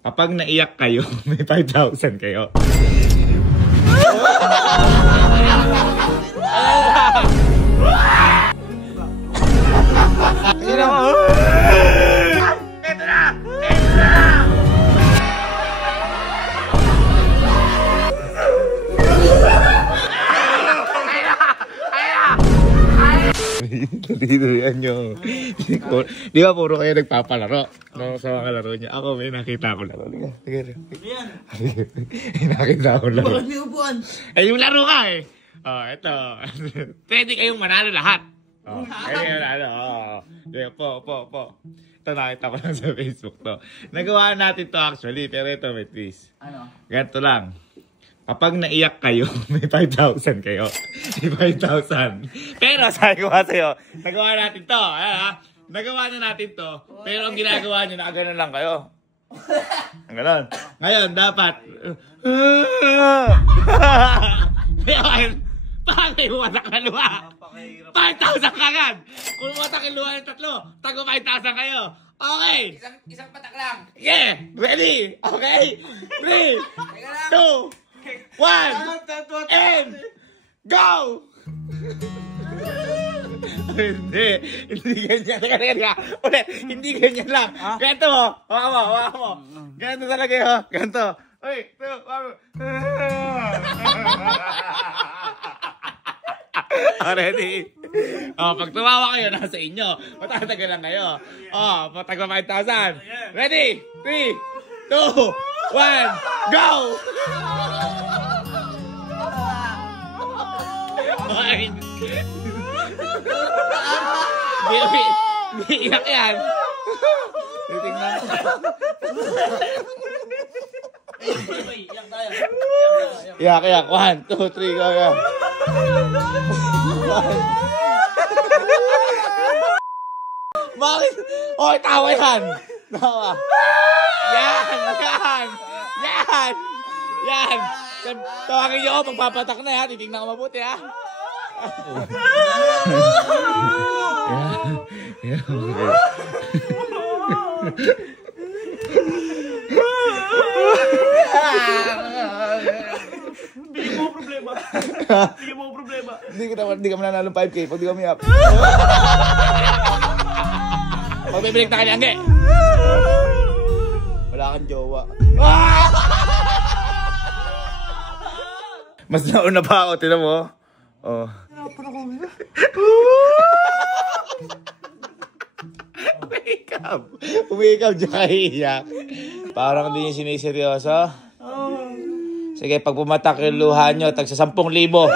Kapag naiyak kayo, may 5,000 kayo. Ito na! Natitirian nyo. Di ba puro kayo nagpapalaro? No, sa mga laro niya. Ako may nakita ko laro. May nakita ko laro. Bakit may upuan? Eh, yung laro ka eh. Oh, ito. Pwede kayong manalo lahat. Oh, pwede kayong manalo. Oh. Po. Ito nakita ko lang sa Facebook to. Nagawa natin to actually, pero ito may twist. Ano? Ganito lang. Kapag naiyak kayo, may 5,000 kayo. May 5,000. Pero sabi ko nga sa'yo, nagawa natin to. Ayan ha. Nagawa na natin to. Pero ang ginagawa nyo, nakaganon lang kayo. Ganon. Ngayon, dapat... Bakit mo matak na luha? 5,000 kagad! Kung matak yung luha ng tatlo, tago 5,000 kayo. Okay! Isang patak lang. Yeah! Ready? Okay? 3, 2, 1, and go! Hindi ganyan. Teka. Ulit, hindi ganyan lang. Ganito mo. Hawa mo. Ganito talaga yun. Ganito. Uy, ready? Oh, pag tumawa kayo, nasa inyo. Matatagal lang kayo. Oh, patagpa 5,000. Ready? 3, 2, 1, go! Ay! Hindi iyak yan. Titingnan. Iyak tayo. Iyak. 1, 2, 3, go. Bakit? Oh, tawa yan. Tawa. Yan. Tawagin niyo ako, magpapatak na ha. Titignan ko mabuti ha. Bigyan mo problema. Hindi ka mananalo 5K pag di ka umiyak. Magbibilik na kanya, Angge. Wala kang jowa. Mas nauna pa ako, tinan mo. Oh. Umikap dyan kaiyak. Parang hindi niya siniseryoso. Sige, pag pumatak yung luha nyo, tag sa 10,000.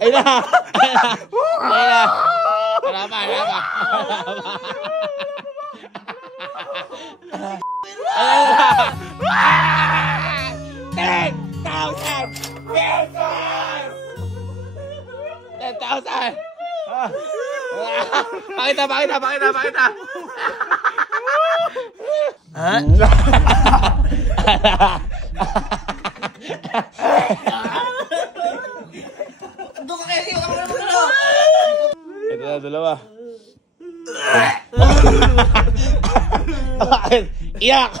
Ayun na. Wala pa. 10,000 pesos! 10,000! Pakita! Ha? Doon ka kasi, huwag ka naman magalaw. Ito na, dalawa. Iyak!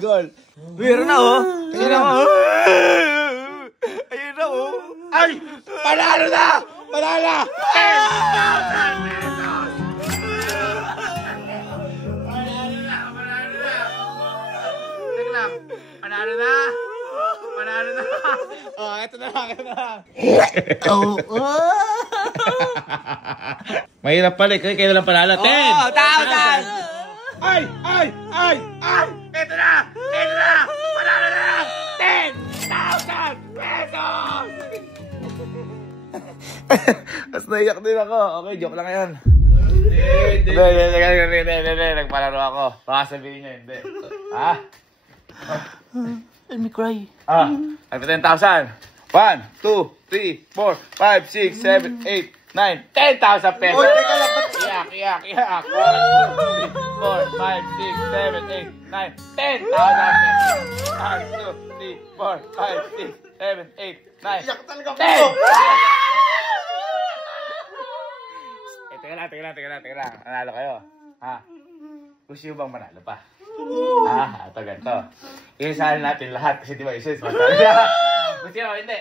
Gol. Meron na oh. Ayun na oh. Ay! Panalo na! Panalo! 10,000 pesos! Panalo na! Teka lang. Panalo na! Panalo na. Oh, ito na lang, ito na lang. Oh, Mahirap pala, kaya lang panalo. 10! Oh, 1,000! Ay! Ito na! Panalo na lang! 10,000 pesos! Mas naiyak din ako. Okay, joke lang yan. Hindi. Nagpalaro ako. Baka sabihin niya, hindi. Ha? Let me cry. Ito 10,000. 1, 2, 3, 4, 5, 6, 7, 8, 9, 10,000 pesos. Oy, teka lang. Iyak. 1, 2, 3, 4, 5, 6, 7, 8, 9, 10,000 pesos. 1, 2, 3, 4, 5, 6, 7, 8, 9, Iyak talaga ako. 10! Teka lang. Nanalo kayo. Ha? Gusto nyo bang manalo pa? Ito ganito. Isahan natin lahat kasi di ba isa gusto nyo hindi.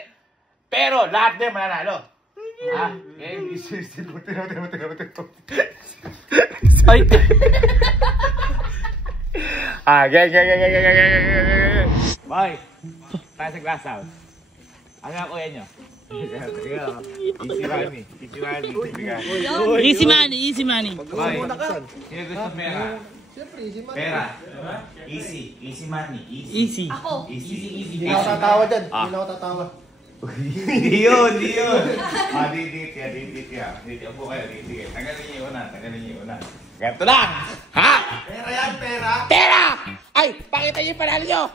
Pero lahat din mananalo. Game is still Ay! Game. Bye. Tayo sa glass house. Ano ang kuya nyo? Easy money. Bye. Sino gusto pera? Pera. Easy money. Easy. Ako. Easy. Hindi ako tatawa dyan. Hindi ako tatawa. Di yun. Dito po kayo. Tanggalin niyo yung una. Ganito lang. Ha? Pera yan, pera. Pera! Ay! Pakita niyo yung panalo nyo!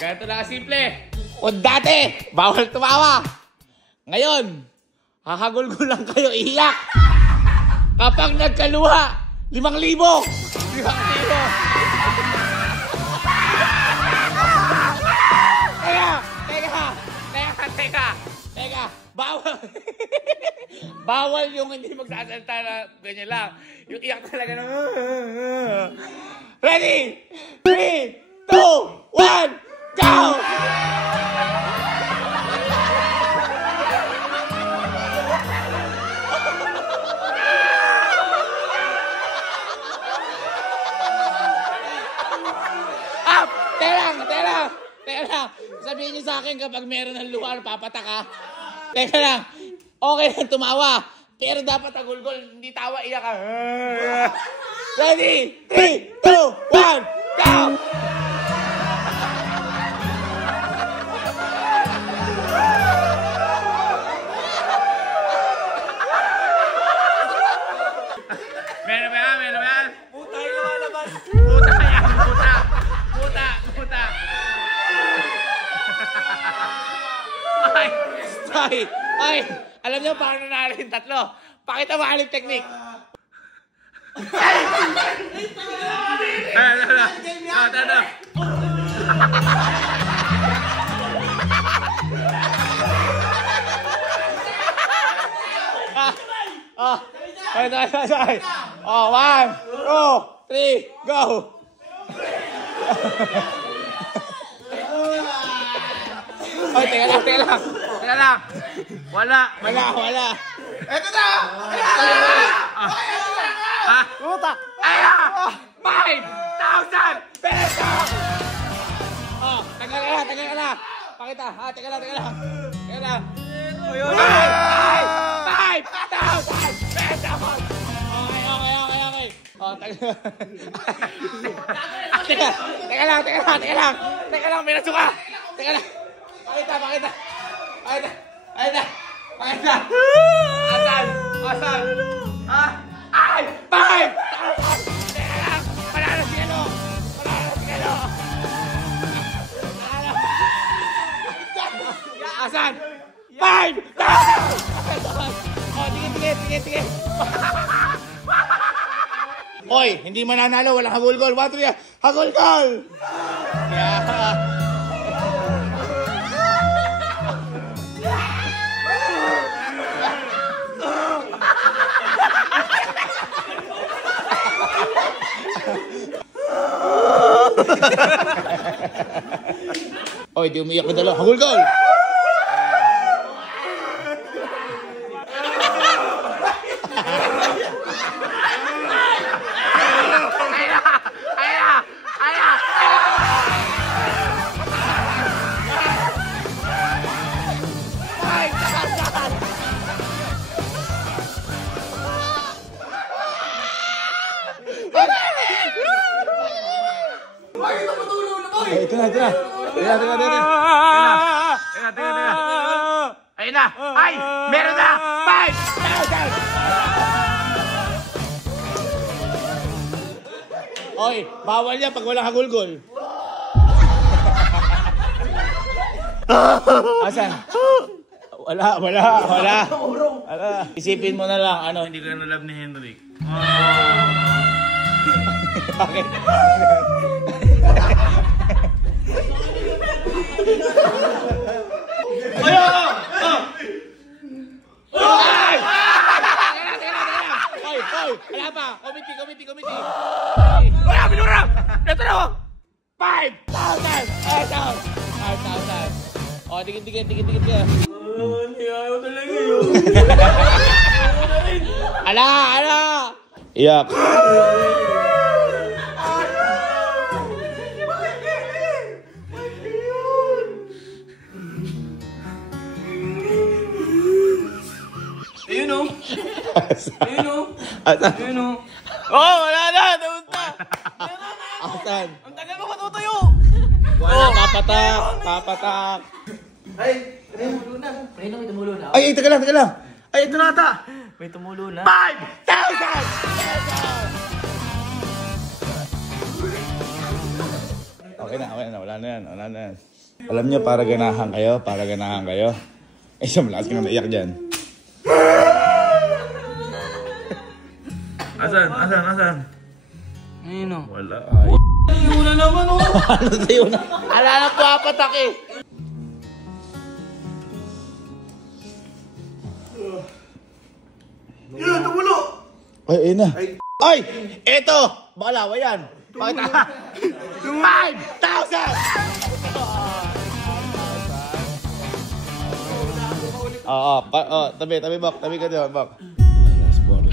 Ganito lang simple. Kung dati, bawal tumawa. Ngayon, hahagulgul lang kayo iiyak. Kapag nagkaluha, 5,000! 5,000! Teka! Bawal! Bawal yung hindi magsasalita na ganyan lang. Yung iyak talaga na... Ready? 3, 2, 1, go! Up! Teka lang. Sabihin niyo sa akin kapag meron ng luha, papatak ha. Teka lang. Okay lang tumawa. Pero dapat agulgol, hindi tawa, iyak ka. Ready? 3, 2, 1, go! Meron ba yan? Puta yung lumalabas. Puta yan, puta. Ay, alam niyo paano nanalo yung tatlo? Pakita mo aling technique. Ano? Ay. 1, 2, 3, go! Ay, teka lang. Wala. Eto na! Puta! Ayan! 5,000 pesos! Tagal ka na. Pakita. Teka lang. 5,000 pesos! Okay. Teka lang, may nasuka. Teka lang. Pakita. Asan? Ay! 5,000! Teka lang! Panalo si Kelo! Asan? 5,000! Tige. Hoy, hindi mananalo, walang hagulgol. 1, 2, 3, hagulgol! Yeah. Oy, di umiyak na dalawa. Hagulgol! Ay, ito na. Tingnan. Ayun na. Ay, meron na. 5,000. Oy, bawal yan pag walang hagulgol. Asan? Wala. Isipin mo na lang, hindi ka na love ni Henrik. Bakit? Wala pa! Committee! Wala! Binura! Ito na! 5,000! O, dikit ka. Ayaw talaga yun. Ala! Iyak. Ayun o. Oh, wala na! Namunta! Asan? Ang tagal mo matutuyo. Wala, papatak. Ay, tumulo na. Ayun may tumulo na. Ay, teka lang. Ay, ito na ata. May tumulo na. 5,000! Okay na. Wala na yan. Alam niyo, para ganahan kayo. Eh, siya malakas ka na naiyak dyan. Asan? Ayun o. Wala. Ayun na naman o. Ano sa'yo na? Ala na po, apatak eh. Yun, tumulo. Ay, ayun na. Ay! Eto! Bakalawa yan. Bakit? 5,000! Oo. Tabi ka doon, Bok. Last four.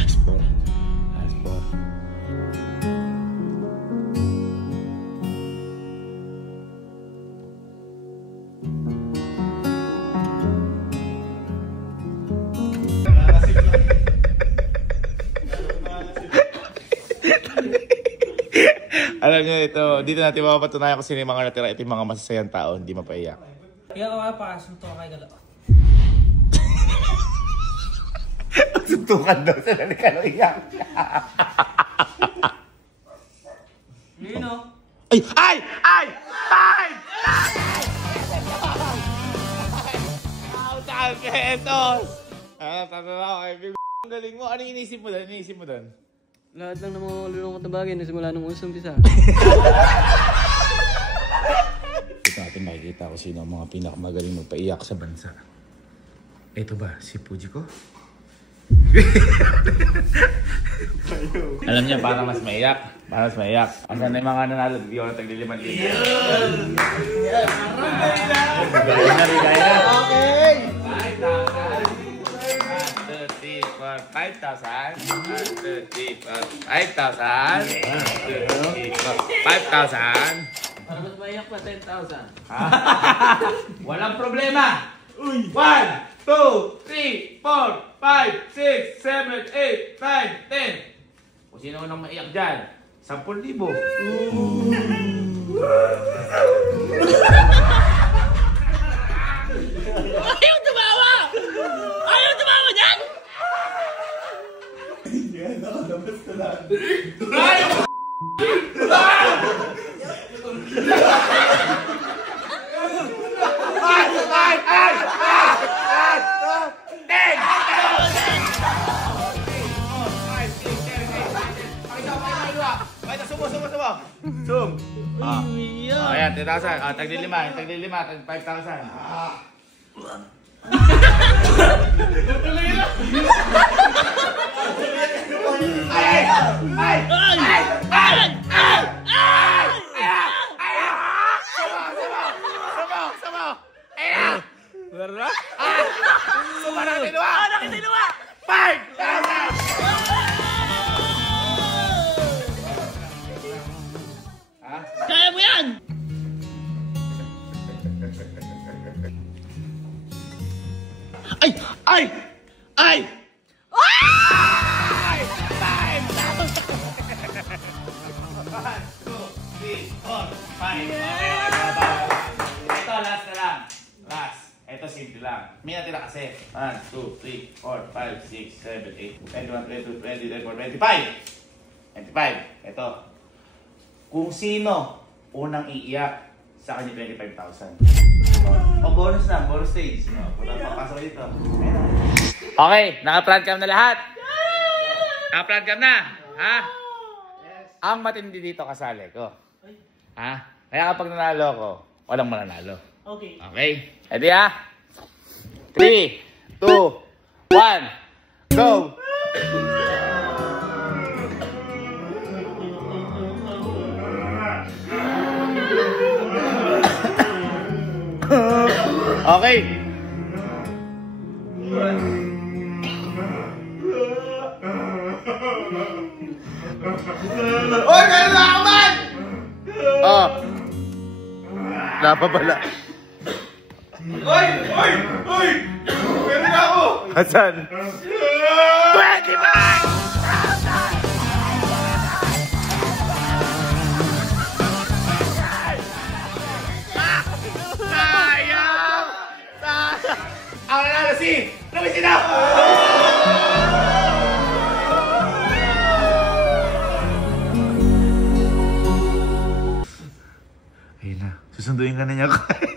Alam niyo ito, dito natin mapapatunayan kung sino yung mga natira. Ito yung mga masasayang tao, hindi mapaiyak. Kaya ka pasunto kay Galo. Suntukan daw sa nalikalo iyak. Yun o. Ay! 5,000 pesos! Ang galing mo. Ano inisip mo doon? Lahat lang ng mga malulungkot na bagay na simula nung umpisa. Ito natin makikita kung sino ang mga pinakamagaling magpaiyak sa bansa. Ito ba? Si Fujiko? Alam niya, para mas maiyak. Asan na yung mga nanalo? Hindi ako na tagli-5,000. Okay! 5,000. Para mas maiyak pa, 10,000. Walang problema. 1, 2, 3, 4, 5, 6, 7, 8, 9, 10. Kung sino nang maiyak dyan, 10,000. Ayaw tumawa dyan! Zoom. Ayan, 10,000. Tagli-5. 5,000. Kaya mo yan! Ay! 5,000! 1, 2, 3, 4, 5. Ito simple lang. May natira kasi. 1, 2, 3, 4, 5, 6, 7, 8, 21, 22, 23, 24, 25. 25. Ito. Kung sino unang iiyak, sa kanya 25,000. O bonus na, bonus stage. Wala pa pasok dito. Okay, naka-plan cam na lahat. Naka-plan cam na. Ha? Ang matindi dito kasali ko. Ha? Kaya kapag nanalo ko, walang mananalo. Okay. Okay? Ready ha? 3, 2, 1, go! Okay. Oy, meron na ako man! Oh. Napabala. Oy! Oy! Oy! Meron na ako! Hasan? 25! Ang nanalo si Luis Sina! Ayun na, susunduin ka na niya ako.